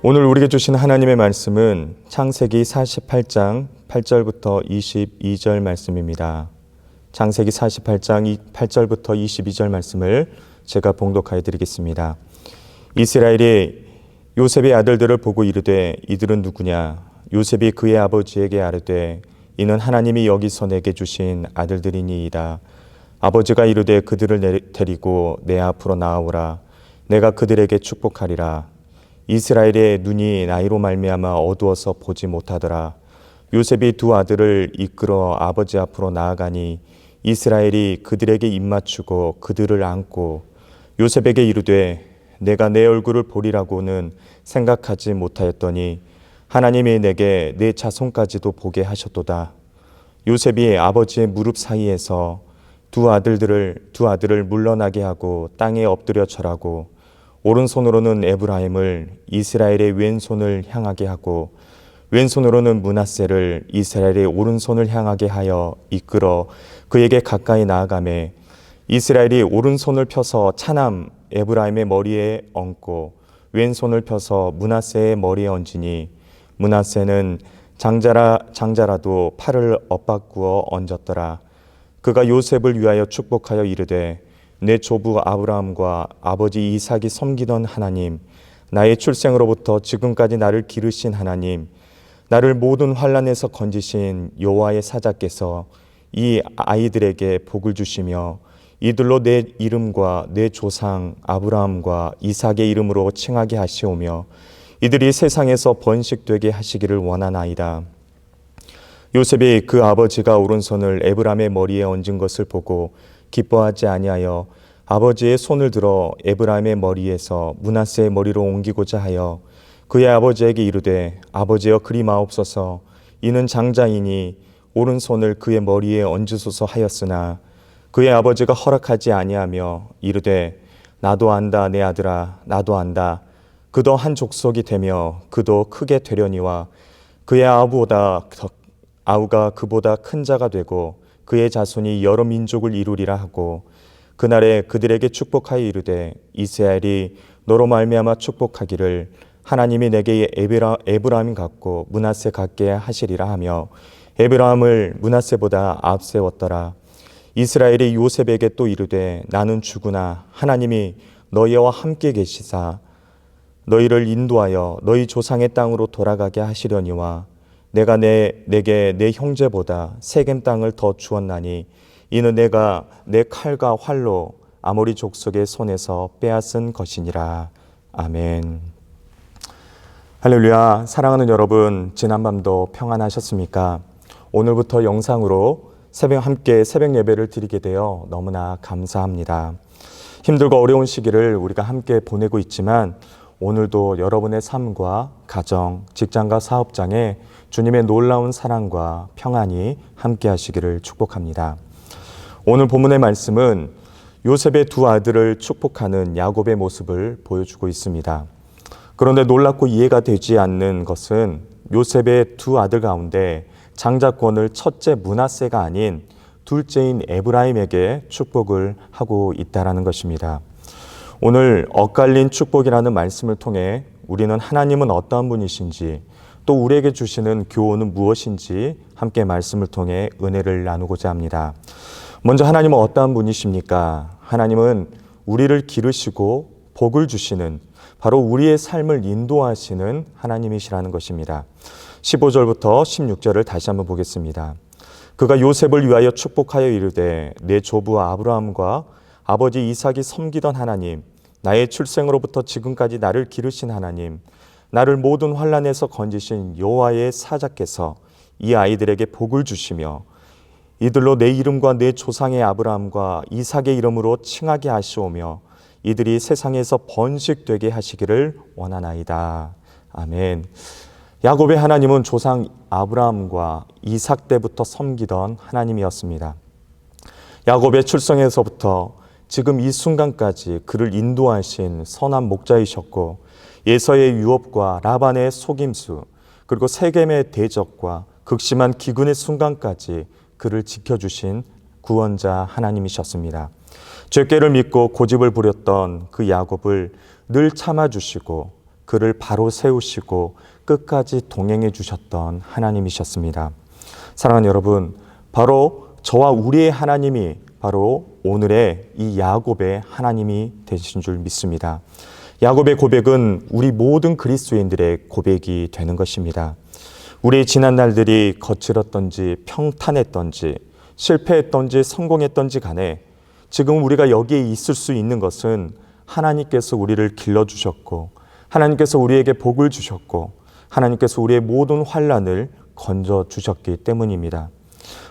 오늘 우리에게 주신 하나님의 말씀은 창세기 48장 8절부터 22절 말씀입니다. 창세기 48장 8절부터 22절 말씀을 제가 봉독하여 드리겠습니다. 이스라엘이 요셉의 아들들을 보고 이르되 이들은 누구냐? 요셉이 그의 아버지에게 아뢰되 이는 하나님이 여기서 내게 주신 아들들이니이다. 아버지가 이르되 그들을 데리고 내 앞으로 나아오라. 내가 그들에게 축복하리라. 이스라엘의 눈이 나이로 말미암아 어두워서 보지 못하더라. 요셉이 두 아들을 이끌어 아버지 앞으로 나아가니 이스라엘이 그들에게 입맞추고 그들을 안고 요셉에게 이르되 내가 내 얼굴을 보리라고는 생각하지 못하였더니 하나님이 내게 내 자손까지도 보게 하셨도다. 요셉이 아버지의 무릎 사이에서 두 아들을 물러나게 하고 땅에 엎드려 절하고 오른손으로는 에브라임을 이스라엘의 왼손을 향하게 하고 왼손으로는 므낫세를 이스라엘의 오른손을 향하게 하여 이끌어 그에게 가까이 나아가매 이스라엘이 오른손을 펴서 차남 에브라임의 머리에 얹고 왼손을 펴서 므낫세의 머리에 얹으니 므낫세는 장자라도 팔을 엇바꾸어 얹었더라. 그가 요셉을 위하여 축복하여 이르되 내 조부 아브라함과 아버지 이삭이 섬기던 하나님, 나의 출생으로부터 지금까지 나를 기르신 하나님, 나를 모든 환난에서 건지신 여호와의 사자께서 이 아이들에게 복을 주시며 이들로 내 이름과 내 조상 아브라함과 이삭의 이름으로 칭하게 하시오며 이들이 세상에서 번식되게 하시기를 원하나이다. 요셉이 그 아버지가 오른손을 에브라임의 머리에 얹은 것을 보고 기뻐하지 아니하여 아버지의 손을 들어 에브라임의 머리에서 므낫세의 머리로 옮기고자 하여 그의 아버지에게 이르되 아버지여 그리 마옵소서. 이는 장자이니 오른손을 그의 머리에 얹으소서 하였으나 그의 아버지가 허락하지 아니하며 이르되 나도 안다 내 아들아 나도 안다. 그도 한 족속이 되며 그도 크게 되려니와 그의 아우가 그보다 큰 자가 되고 그의 자손이 여러 민족을 이루리라 하고 그날에 그들에게 축복하여 이르되 이스라엘이 너로 말미암아 축복하기를 하나님이 내게 에브라임 같고 므낫세 같게 하시리라 하며 에브라임을 므낫세보다 앞세웠더라. 이스라엘이 요셉에게 또 이르되 나는 죽으나 하나님이 너희와 함께 계시사 너희를 인도하여 너희 조상의 땅으로 돌아가게 하시려니와 내가 내게 내 형제보다 세겜 땅을 더 주었나니 이는 내가 내 칼과 활로 아모리 족속의 손에서 빼앗은 것이니라. 아멘. 할렐루야. 사랑하는 여러분, 지난밤도 평안하셨습니까? 오늘부터 영상으로 함께 새벽 예배를 드리게 되어 너무나 감사합니다. 힘들고 어려운 시기를 우리가 함께 보내고 있지만 오늘도 여러분의 삶과 가정, 직장과 사업장에 주님의 놀라운 사랑과 평안이 함께 하시기를 축복합니다. 오늘 본문의 말씀은 요셉의 두 아들을 축복하는 야곱의 모습을 보여주고 있습니다. 그런데 놀랍고 이해가 되지 않는 것은 요셉의 두 아들 가운데 장자권을 첫째 므낫세가 아닌 둘째인 에브라임에게 축복을 하고 있다는 것입니다. 오늘 엇갈린 축복이라는 말씀을 통해 우리는 하나님은 어떠한 분이신지 또 우리에게 주시는 교훈은 무엇인지 함께 말씀을 통해 은혜를 나누고자 합니다. 먼저 하나님은 어떠한 분이십니까? 하나님은 우리를 기르시고 복을 주시는 바로 우리의 삶을 인도하시는 하나님이시라는 것입니다. 15절부터 16절을 다시 한번 보겠습니다. 그가 요셉을 위하여 축복하여 이르되 내 조부 아브라함과 아버지 이삭이 섬기던 하나님, 나의 출생으로부터 지금까지 나를 기르신 하나님, 나를 모든 환난에서 건지신 여호와의 사자께서 이 아이들에게 복을 주시며 이들로 내 이름과 내 조상의 아브라함과 이삭의 이름으로 칭하게 하시오며 이들이 세상에서 번식되게 하시기를 원하나이다. 아멘. 야곱의 하나님은 조상 아브라함과 이삭 때부터 섬기던 하나님이었습니다. 야곱의 출생에서부터 지금 이 순간까지 그를 인도하신 선한 목자이셨고 에서의 유업과 라반의 속임수 그리고 세겜의 대적과 극심한 기근의 순간까지 그를 지켜주신 구원자 하나님이셨습니다. 죄께를 믿고 고집을 부렸던 그 야곱을 늘 참아주시고 그를 바로 세우시고 끝까지 동행해 주셨던 하나님이셨습니다. 사랑하는 여러분, 바로 저와 우리의 하나님이 바로 오늘의 이 야곱의 하나님이 되신 줄 믿습니다. 야곱의 고백은 우리 모든 그리스도인들의 고백이 되는 것입니다. 우리의 지난 날들이 거칠었던지 평탄했던지 실패했던지 성공했던지 간에 지금 우리가 여기에 있을 수 있는 것은 하나님께서 우리를 길러주셨고 하나님께서 우리에게 복을 주셨고 하나님께서 우리의 모든 환난을 건져주셨기 때문입니다.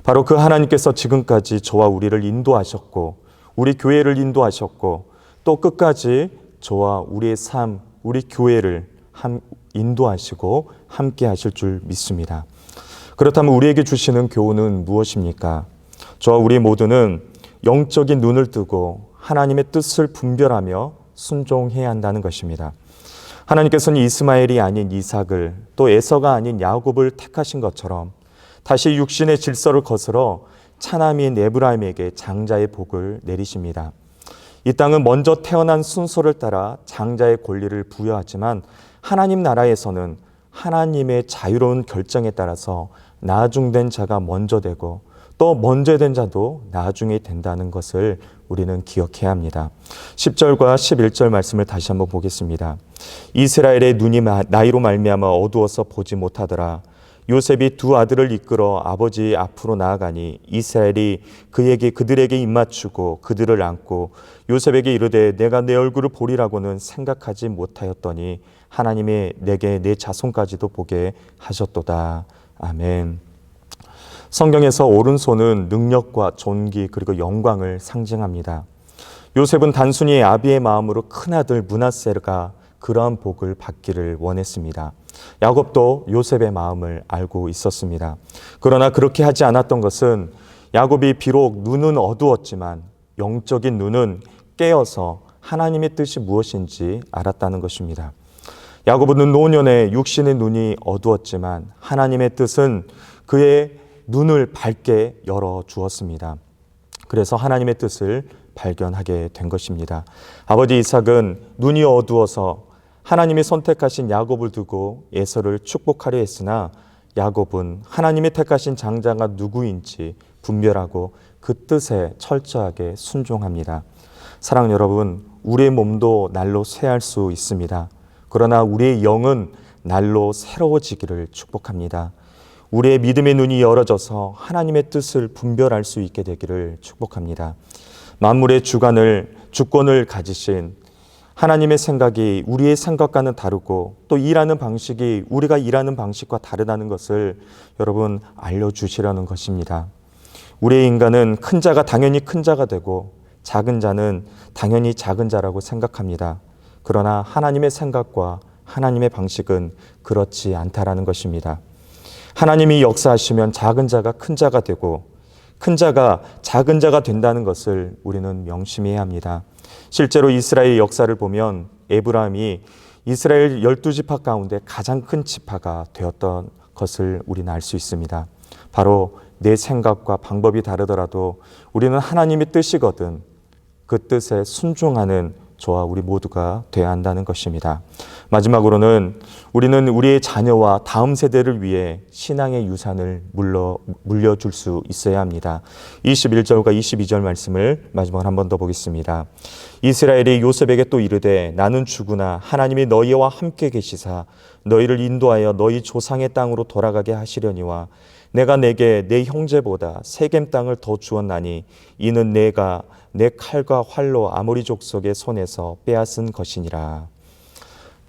바로 그 하나님께서 지금까지 저와 우리를 인도하셨고 우리 교회를 인도하셨고 또 끝까지 저와 우리의 삶, 우리 교회를 인도하시고 함께 하실 줄 믿습니다. 그렇다면 우리에게 주시는 교훈은 무엇입니까? 저와 우리 모두는 영적인 눈을 뜨고 하나님의 뜻을 분별하며 순종해야 한다는 것입니다. 하나님께서는 이스마엘이 아닌 이삭을 또 에서가 아닌 야곱을 택하신 것처럼 다시 육신의 질서를 거스러 차남인 에브라임에게 장자의 복을 내리십니다. 이 땅은 먼저 태어난 순서를 따라 장자의 권리를 부여하지만 하나님 나라에서는 하나님의 자유로운 결정에 따라서 나중된 자가 먼저 되고 또 먼저 된 자도 나중에 된다는 것을 우리는 기억해야 합니다. 10절과 11절 말씀을 다시 한번 보겠습니다. 이스라엘의 눈이 나이로 말미암아 어두워서 보지 못하더라. 요셉이 두 아들을 이끌어 아버지 앞으로 나아가니 이스라엘이 그들에게 입맞추고 그들을 안고 요셉에게 이르되 내가 내 얼굴을 보리라고는 생각하지 못하였더니 하나님이 내게 내 자손까지도 보게 하셨도다. 아멘. 성경에서 오른손은 능력과 존귀 그리고 영광을 상징합니다. 요셉은 단순히 아비의 마음으로 큰아들 므낫세가 그러한 복을 받기를 원했습니다. 야곱도 요셉의 마음을 알고 있었습니다. 그러나 그렇게 하지 않았던 것은 야곱이 비록 눈은 어두웠지만 영적인 눈은 깨어서 하나님의 뜻이 무엇인지 알았다는 것입니다. 야곱은 노년에 육신의 눈이 어두웠지만 하나님의 뜻은 그의 눈을 밝게 열어 주었습니다. 그래서 하나님의 뜻을 발견하게 된 것입니다. 아버지 이삭은 눈이 어두워서 하나님이 선택하신 야곱을 두고 에서를 축복하려 했으나 야곱은 하나님이 택하신 장자가 누구인지 분별하고 그 뜻에 철저하게 순종합니다. 사랑하는 여러분, 우리의 몸도 날로 쇠할 수 있습니다. 그러나 우리의 영은 날로 새로워지기를 축복합니다. 우리의 믿음의 눈이 열어져서 하나님의 뜻을 분별할 수 있게 되기를 축복합니다. 만물의 주권을 가지신 하나님의 생각이 우리의 생각과는 다르고 또 일하는 방식이 우리가 일하는 방식과 다르다는 것을 여러분 알려주시려는 것입니다. 우리의 인간은 큰 자가 당연히 큰 자가 되고 작은 자는 당연히 작은 자라고 생각합니다. 그러나 하나님의 생각과 하나님의 방식은 그렇지 않다라는 것입니다. 하나님이 역사하시면 작은 자가 큰 자가 되고 큰 자가 작은 자가 된다는 것을 우리는 명심해야 합니다. 실제로 이스라엘 역사를 보면 에브라임이 이스라엘 12지파 가운데 가장 큰 지파가 되었던 것을 우리는 알 수 있습니다. 바로 내 생각과 방법이 다르더라도 우리는 하나님의 뜻이거든 그 뜻에 순종하는 저와 우리 모두가 되어야 한다는 것입니다. 마지막으로는 우리는 우리의 자녀와 다음 세대를 위해 신앙의 유산을 물려줄 수 있어야 합니다. 21절과 22절 말씀을 마지막으로 한 번 더 보겠습니다. 이스라엘이 요셉에게 또 이르되 나는 주구나 하나님이 너희와 함께 계시사 너희를 인도하여 너희 조상의 땅으로 돌아가게 하시려니와 내가 내게 내 형제보다 세겜 땅을 더 주었나니 이는 내가 내 칼과 활로 아모리 족속의 손에서 빼앗은 것이니라.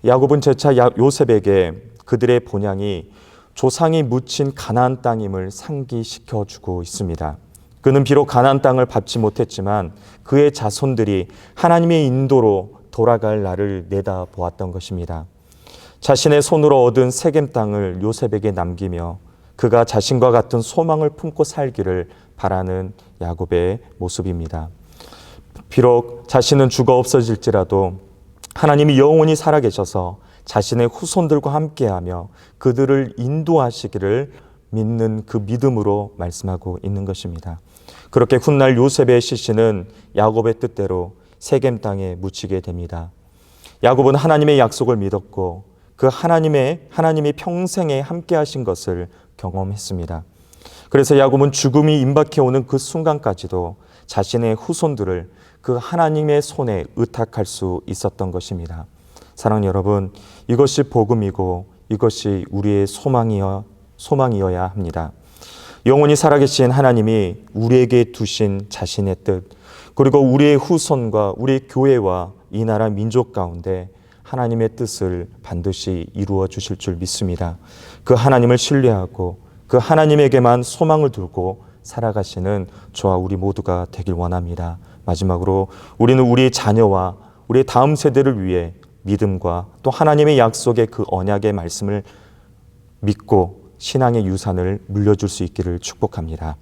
야곱은 재차 요셉에게 그들의 본향이 조상이 묻힌 가나안 땅임을 상기시켜 주고 있습니다. 그는 비록 가나안 땅을 밟지 못했지만 그의 자손들이 하나님의 인도로 돌아갈 날을 내다보았던 것입니다. 자신의 손으로 얻은 세겜 땅을 요셉에게 남기며 그가 자신과 같은 소망을 품고 살기를 바라는 야곱의 모습입니다. 비록 자신은 죽어 없어질지라도 하나님이 영원히 살아계셔서 자신의 후손들과 함께하며 그들을 인도하시기를 믿는 그 믿음으로 말씀하고 있는 것입니다. 그렇게 훗날 요셉의 시신은 야곱의 뜻대로 세겜 땅에 묻히게 됩니다. 야곱은 하나님의 약속을 믿었고 그 하나님이 평생에 함께 하신 것을 경험했습니다. 그래서 야곱은 죽음이 임박해 오는 그 순간까지도 자신의 후손들을 그 하나님의 손에 의탁할 수 있었던 것입니다. 사랑하는 여러분, 이것이 복음이고 이것이 우리의 소망이어야 합니다. 영원히 살아계신 하나님이 우리에게 두신 자신의 뜻, 그리고 우리의 후손과 우리 교회와 이 나라 민족 가운데 하나님의 뜻을 반드시 이루어 주실 줄 믿습니다. 그 하나님을 신뢰하고 그 하나님에게만 소망을 두고 살아가시는 저와 우리 모두가 되길 원합니다. 마지막으로 우리는 우리의 자녀와 우리의 다음 세대를 위해 믿음과 또 하나님의 약속의 그 언약의 말씀을 믿고 신앙의 유산을 물려줄 수 있기를 축복합니다.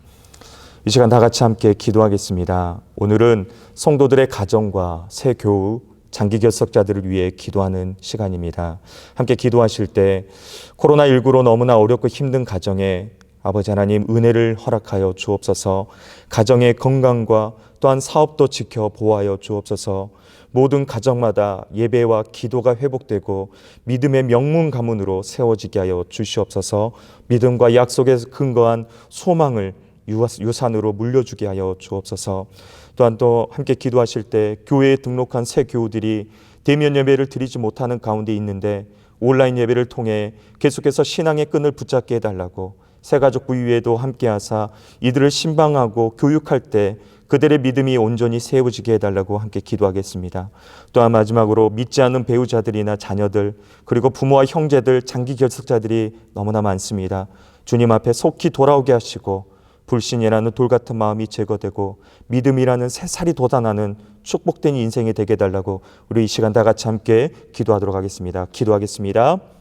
이 시간 다 같이 함께 기도하겠습니다. 오늘은 성도들의 가정과 새 교우, 장기 결석자들을 위해 기도하는 시간입니다. 함께 기도하실 때 코로나19로 너무나 어렵고 힘든 가정에 아버지 하나님 은혜를 허락하여 주옵소서. 가정의 건강과 또한 사업도 지켜 보호하여 주옵소서. 모든 가정마다 예배와 기도가 회복되고 믿음의 명문 가문으로 세워지게 하여 주시옵소서. 믿음과 약속에 근거한 소망을 유산으로 물려주게 하여 주옵소서. 또한 또 함께 기도하실 때 교회에 등록한 새 교우들이 대면 예배를 드리지 못하는 가운데 있는데 온라인 예배를 통해 계속해서 신앙의 끈을 붙잡게 해달라고, 새가족부 위에도 함께 하사 이들을 신방하고 교육할 때 그들의 믿음이 온전히 세워지게 해달라고 함께 기도하겠습니다. 또한 마지막으로 믿지 않는 배우자들이나 자녀들, 그리고 부모와 형제들, 장기 결석자들이 너무나 많습니다. 주님 앞에 속히 돌아오게 하시고 불신이라는 돌 같은 마음이 제거되고 믿음이라는 새살이 돋아나는 축복된 인생이 되게 해달라고 우리 이 시간 다 같이 함께 기도하도록 하겠습니다. 기도하겠습니다.